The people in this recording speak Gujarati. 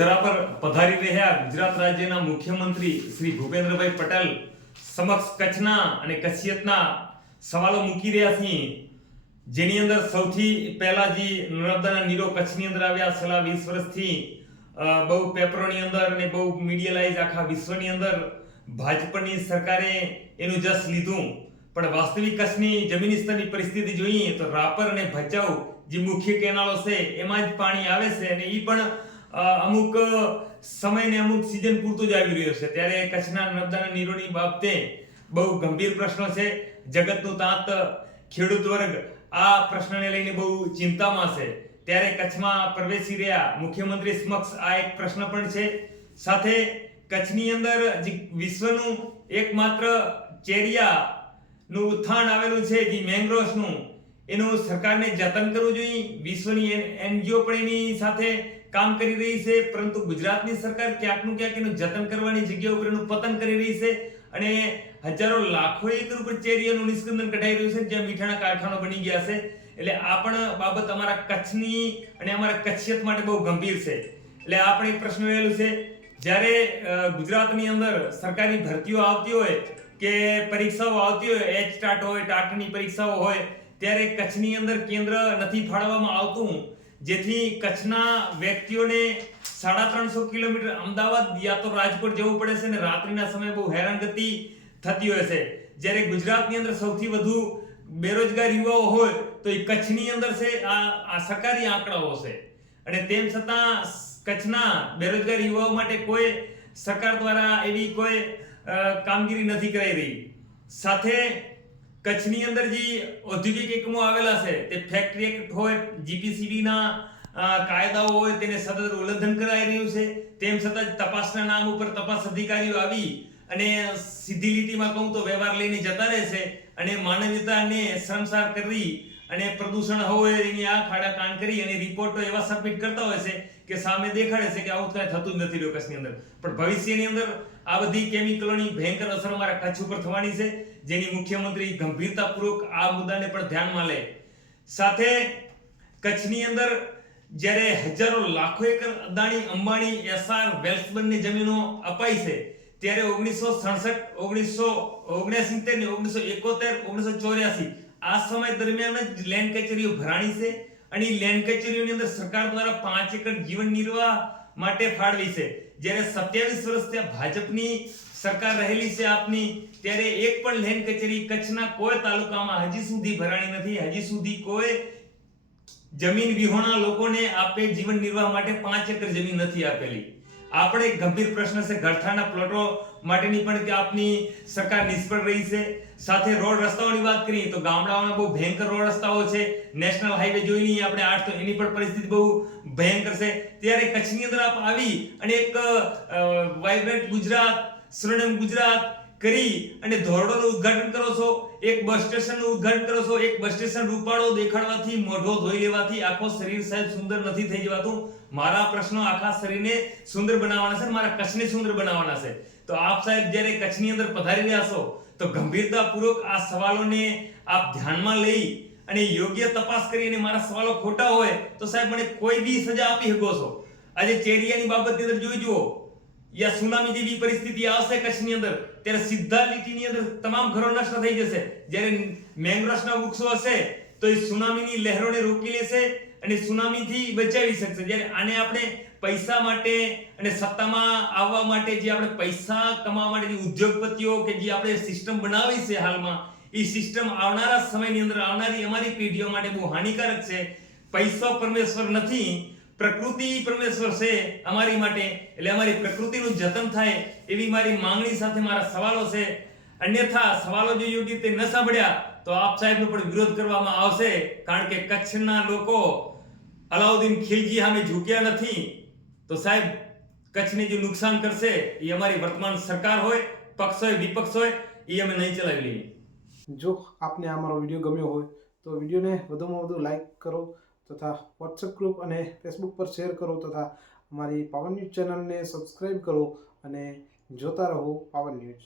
ધરા પર પધારી રહ્યા ગુજરાત રાજ્યના મુખ્યમંત્રી શ્રી ભૂપેન્દ્રભાઈ પટેલ સમક્ષ કચ્છના અને કચ્છિયતના સવાલો મૂકી રહ્યા છીએ. જેની અંદર સૌથી પહેલા જે નર્મદાના નીરો કચ્છની અંદર આવ્યા, છેલ્લા વીસ વર્ષથી બહુ પેપરોની અંદર અને બહુ મીડિયલાઇઝ આખા વિશ્વની અંદર ભાજપની સરકારે એનું જસ લીધું. પણ વાસ્તવિક કચ્છની જમીની સ્તરની પરિસ્થિતિ જોઈએ તો રાપર અને ભચાઉ જે મુખ્ય કેનાલો છે, એમાં જ પાણી આવે છે અને એ પણ અમુક સમય ને અમુક સિઝન પૂરતું જ આવી રહ્યો છે ત્યારે કચ્છના નર્મદાના નીરોની બાબતે બહુ ગંભીર પ્રશ્ન છે. જગતનું તાંત, ખેડૂત વર્ગ, આ પ્રશ્નને લઈને બહુ ચિંતામાં છે. ત્યારે કચ્છમાં પ્રવેશી રહ્યા મુખ્યમંત્રી સમક્ષ આ એક પ્રશ્ન પણ છે. સાથે કચ્છની અંદર વિશ્વનું એકમાત્ર ચેરિયા નું ઉત્થાન આવેલું છે, જે મેંગ્રોવ્સનું એનું સરકારને જતન કરવું જોઈએ. વિશ્વની એનજીઓ પણ એની સાથે કામ કરી રહી છે, પરંતુ ગુજરાતની સરકાર ક્યાંકનું ક્યાંક એનું જતન કરવાની જગ્યા ઉપર એનું પતન કરી રહી છે અને હજારો લાખો એકર ઉપર ચેરીઓનું નિષ્કંદન કઢાઈ રહ્યું છે, જ્યાં મીઠાના કારખાનો બની ગયા છે. એટલે આ પણ બાબત અમારા કચ્છની અને અમારા કચ્છિયત માટે બહુ ગંભીર છે. એટલે આ પણ એક પ્રશ્ન રહેલું છે. જ્યારે ગુજરાતની અંદર સરકારી ભરતીઓ આવતી હોય કે પરીક્ષાઓ આવતી હોય, એચ ટાટ હોય, ટાટની પરીક્ષાઓ હોય, ત્યારે કચ્છની અંદર કેન્દ્ર નથી ફાળવવામાં આવતું. જેથી કચ્છના વ્યક્તિઓને સાડા ત્રણસો કિલોમીટર અમદાવાદ યા તો રાજકોટ જવું પડે છે અને રાત્રિના સમયે બહુ હેરાનગતિ થતી હોય છે. જ્યારે ગુજરાતની અંદર સૌથી વધુ બેરોજગાર યુવાઓ હોય તો એ કચ્છની અંદર છે, આ આ સરકારી આંકડાઓ છે. અને તેમ છતાં કચ્છના બેરોજગાર યુવાઓ માટે કોઈ સરકાર દ્વારા એવી કોઈ કામગીરી નથી કરાઈ રહી. સાથે કચ્છની અંદર જે ઔદ્યોગિક એકમો આવેલા છે, તે ફેક્ટરી એક્ટ હોય જીપીસીબી ના કાયદાઓ હોય, તેને સતત ઉલ્લંઘન કરાઈ રહ્યું છે. તેમ છતાં તપાસના નામ ઉપર તપાસ અધિકારીઓ આવી અને સીધી લીટીમાં કહું તો વ્યવહાર લઈને જતા રહે છે અને માનવીયતાને શરમસાર કરી અને પ્રદૂષણ હોય એની આ ખાડા કાન કરી અને રિપોર્ટો એવા સબમિટ કરતા હોય છે કે સામે દેખાડે છે કે આવું કાંઈ થતું જ નથી કચ્છની અંદર. પણ ભવિષ્યની અંદર આ બધી કેમિકલોની ભયંકર અસર અમારા કચ્છ ઉપર થવાની છે, જેની મુખ્યમંત્રી ગંભીરતાપૂર્વક આ મુદ્દાને પણ ધ્યાનમાં લે. સાથે કચ્છની અંદર જ્યારે હજારો લાખો એકર અદાણી, અંબાણી, એસઆર, વેલ્સબનની જમીનો અપાઈ છે, ત્યારે ઓગણીસો સડસઠ, ઓગણીસો ઓગણસિત્તેર ને ઓગણીસો એકોતેર, ઓગણીસો ચોર્યાસી આ સમય દરમિયાન જ લેન્ડ કચેરીઓ ભરાણી છે. અને લેન્ડ કચેરીઓની અંદર સરકાર દ્વારા પાંચ એકર જીવન નિર્વાહ માટે ફાળવી છે. જ્યારે સત્યાવીસ વર્ષ ત્યાં ભાજપની સરકાર રહેલી છે આપની, ત્યારે એક પણ લેન્ડ કચેરી કચ્છના કોઈ તાલુકામાં હજી સુધી ભરાણી નથી. હજી સુધી કોઈ જમીન વિહોણા લોકોને આપે જીવન નિર્વાહ માટે પાંચ એકર જમીન નથી આપેલી. આપણે એક ગંભીર પ્રશ્ન છે ગરથાના પ્લોટો માટેની પણ કે આપની સરકાર નિષ્ફળ રહી છે. સાથે રોડ રસ્તાઓની વાત કરીએ તો ગામડાઓમાં બહુ ભયંકર રોડ રસ્તાઓ છે. નેશનલ હાઈવે જોઈ લઈએ આપણે આઠ તો એની પણ પરિસ્થિતિ બહુ ભયંકર છે. ત્યારે કચ્છની અંદર આપ આવી અને એક વાઇબ્રન્ટ ગુજરાત સ્વર્ણિમ ગુજરાત કરી અને ધોરડોનું ઉદ્ઘાટન કરો છો, એક બસ સ્ટેશનનું ઉદ્ઘાટન કરો છો, એક બસ સ્ટેશન રૂપાળો દેખાડવાથી, મોઢો ધોઈ લેવાથી આખો શરીર સાહેબ સુંદર નથી થઈ જવાતું. મારા પ્રશ્નો આખા શરીરને સુંદર બનાવવાના છે મારા કચ્છને સુંદર બનાવવાના છે. તો આપ સાહેબ જ્યારે કચ્છની અંદર પધારી રહ્યા છો, તો ગંભીરતાપૂર્વક આ સવાલોને આપ ધ્યાનમાં લઈ અને યોગ્ય તપાસ કરી અને મારા સવાલો ખોટા હોય, તો સાહેબ મને કોઈ બી સજા આપી શકો છો. આજે ચેરિયાની બાબતની અંદર જોઈ જુઓ યા સુનામી જેવી પરિસ્થિતિ આવશે કચ્છની અંદર, ત્યારે સીધા લીટીની અંદર તમામ ઘરો નષ્ટ થઈ જશે. જ્યારે મેંગ્રોવ્સના વૃક્ષો હશે, તો એ સુનામીની લહેરોને રોકી લેશે અને સુનામીથી બચાવી શકશે. જ્યારે આને આપણે પૈસા માટે અને સત્તામાં આવવા માટે જે આપણે પૈસા કમાવા માટે જે ઉદ્યોગપતિઓ કે જે આપણે સિસ્ટમ બનાવી છે હાલમાં, એ સિસ્ટમ આવનારા સમયની અંદર આવનારી અમારી પેઢીઓ માટે બહુ હાનિકારક છે. પૈસો પરમેશ્વર નથી પ્રકૃતિ પરમેશ્વર છે અમારી માટે, એટલે અમારી પ્રકૃતિનું જતન થાય એવી મારી માંગણી સાથે મારા સવાલો છે. અન્યથા સવાલો જો યોગ્ય રીતે ન સાંભળ્યા, તો આપ સાહેબનો પણ વિરોધ કરવામાં આવશે, કારણ કે કચ્છના લોકો અલાઉદ્દીન ખિલજી સામે ઝૂક્યા નથી. તો સાહેબ, કચ્છને જે નુકસાન કરશે, એ અમારી વર્તમાન સરકાર હોય, પક્ષ હોય, વિપક્ષ હોય, એ અમે નહીં ચલાવી લઈએ. જો આપને અમારો વીડિયો ગમ્યો હોય, તો વિડીયોને વધુમાં વધુ લાઈક કરો તથા વોટ્સએપ ગ્રુપ અને ફેસબુક પર શેર કરો તથા અમારી પાવન ન્યૂઝ ચેનલને સબસ્ક્રાઈબ કરો અને જોતા રહો પાવન ન્યૂઝ